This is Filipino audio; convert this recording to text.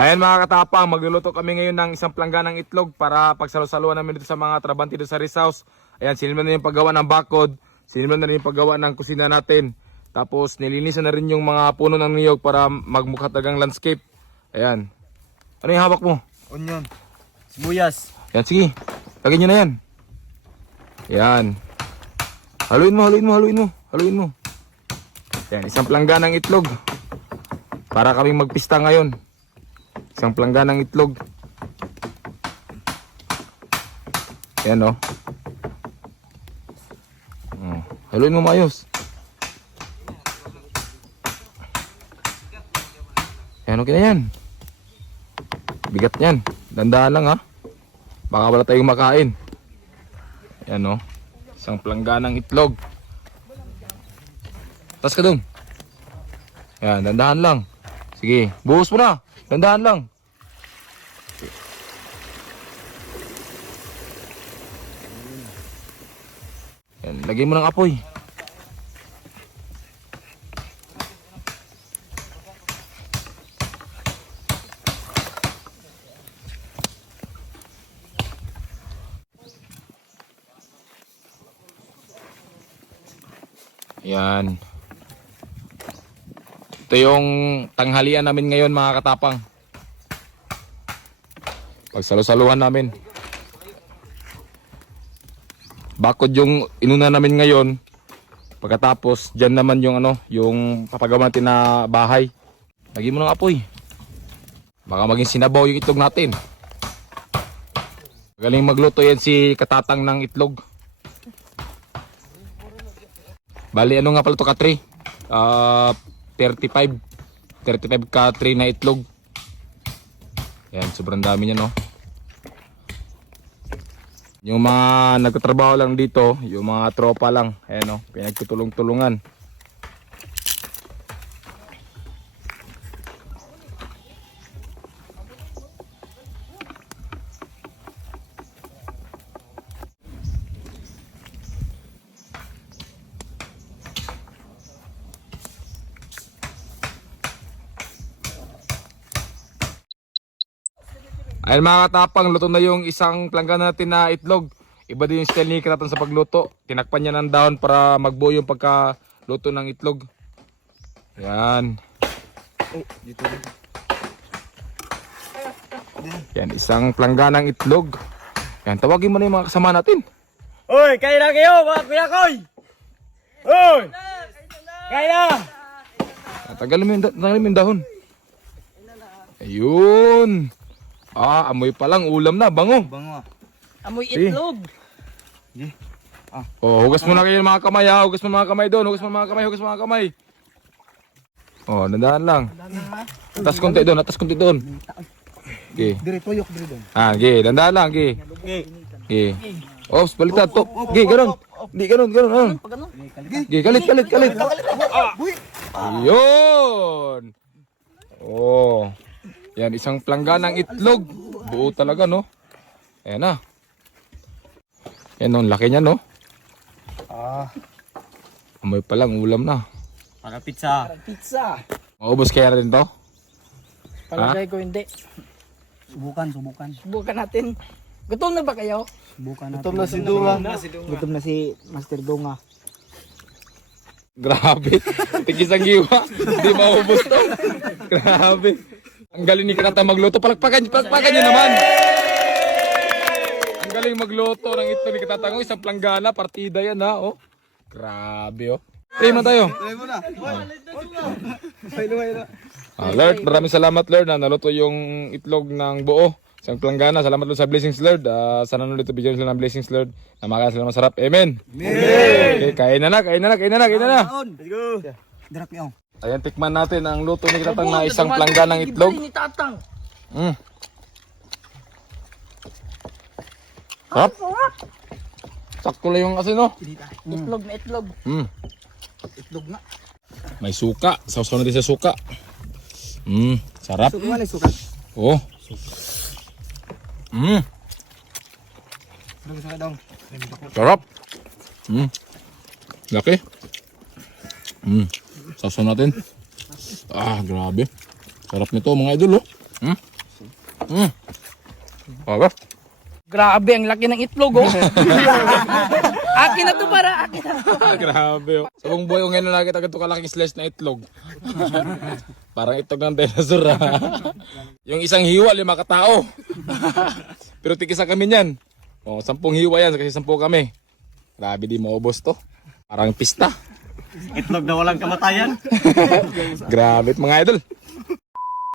Ayan mga katapang, magluluto kami ngayon ng isang plangganang itlog para pagsalo-saluan namin dito sa mga trabante dito sa Rest House. Ayan, sinimula na yung paggawa ng bakod, sinimula na rin yung paggawa ng kusina natin. Tapos nilinisan na rin yung mga puno ng niyog para magmukha talagang landscape. Ayan. Ano yung hawak mo? Onion. Sibuyas. Ayan, sige. Lagyan nyo na yan. Ayan. Haluin mo, haluin mo, haluin mo. Haluin mo. Ayan, isang plangganang itlog. Para kaming magpista ngayon. Isang plangganang itlog. Ayan o. Haluin mo maayos. Ayan, okay na yan. Bigat yan. Dandahan lang ha. Baka wala tayong makain. Ayan o. Isang plangganang itlog. Tas ka dun. Ayan, dandahan lang. Sige, buhos mo na. Dandahan lang. Ayan, lagay mo ng apoy. Ayan. Ito yung tanghalian namin ngayon mga katapang. Pagsalo-saluhan namin. Bakod yung inuna namin ngayon. Pagkatapos dyan naman yung yung papagawa natin na bahay. Lagyan mo ng apoy. Baka maging sinabaw yung itlog natin. Magaling magluto yan si katatang ng itlog. Bali ano nga pala ito ka tray? 35 ka tray na itlog. Yan, sobrang dami niya no. Yung mga nagtatrabaho lang dito, yung mga tropa lang, ayan no, pinagtutulong-tulungan. Ayun mga katapang, luto na yung isang planggana natin na itlog. Iba din yung style ni Katatan sa pagluto. Tinakpan niya ng dahon para magbuo yung pagkaluto ng itlog. Yan. Oh, dito rin. Yan, isang plangganang itlog. Yan, tawagin mo na yung mga kasama natin. Oy, kaya na kayo mga kuyakoy! Oy! Kaya! Tagalin mo yung dahon. Ayun. Amoy pa lang, ulam na, bango. Bango ah. Amoy itlog. Oh, hugas mo na kayo mga kamay ha. Hugas mo mga kamay doon. Hugas mo mga kamay, hugas mo mga kamay. Oh, dandahan lang. Atas konti doon, atas konti doon. Okay. Dire tuyok dire doon. Okay, dandahan lang, okay. Okay. Ops, baliktad to. Okay, ganun. Di ganun. Pag ano? Okay, kalit. Ayun. Oh. Yan, isang plangganang itlog. Buo talaga, no? Ayan na. Yan, no, laki niya, no? Amoy pa lang, ulam na. Para pizza. Pizza. Maubos kaya rin to? Palagay ko hindi. Subukan. Subukan natin. Gutom na ba kayo? Subukan natin. Gutom na si Dunga. Gutom na si Master Dunga. Grabe. Tigis ang giwa. Hindi maubos to. Grabe. Ang galing ni Katata magluto. Palakpakan niyo naman. Ang galing magluto ng ito ni Katata. Isang planggana, partida yan ha. Oh. Grabe oh. Try mo tayo. Try mo na. Lord, maraming salamat Lord na naluto yung itlog ng buo. Isang planggana. Salamat Lord sa blessings Lord. Sana nung dito bigyan sila ng blessings Lord. Na makain sila masarap. Amen. Okay, kain na. Let's go. Direct niyo. Ayan, tikman natin ang luto ni Katang na isang plangganang itlog. Ni Tatang. Sarap. Sakto lang yung asin, no? Itlog na itlog. Itlog nga. May suka. Sausaw natin sa suka. Sarap. Suka suka. Oh. Suka daw. Sarap. Laki. Sausaw natin. Grabe. Sarap nito mga idol, oh. Okay. Grabe, ang laki ng itlog, oh. Akin na to para, akin na to. Grabe. Oh. Sa buong buhay ko ngayon na nakita ko ito kalaking slice na itlog. Parang itlog ng dinosaur. Yung isang hiwa, 5 katao. Pero tigisa kami niyan. O, 10 hiwa yan kasi 10 kami. Grabe, di maubos to. Parang pista. Itlog na walang kamatayan. Grabe mga idol.